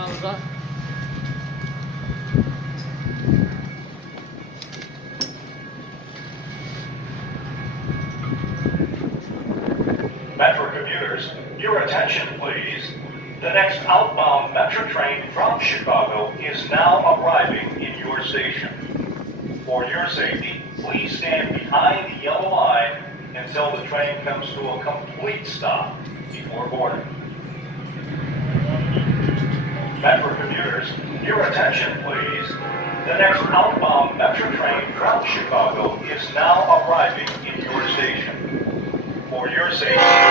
Malta. Metro commuters, your attention please. The next outbound Metro train from Chicago is now arriving in your station. For your safety, please stand behind the yellow line until the train comes to a complete stop before boarding. Metro commuters, your attention please. The next outbound Metro train from Chicago is now arriving in your station. For your safety,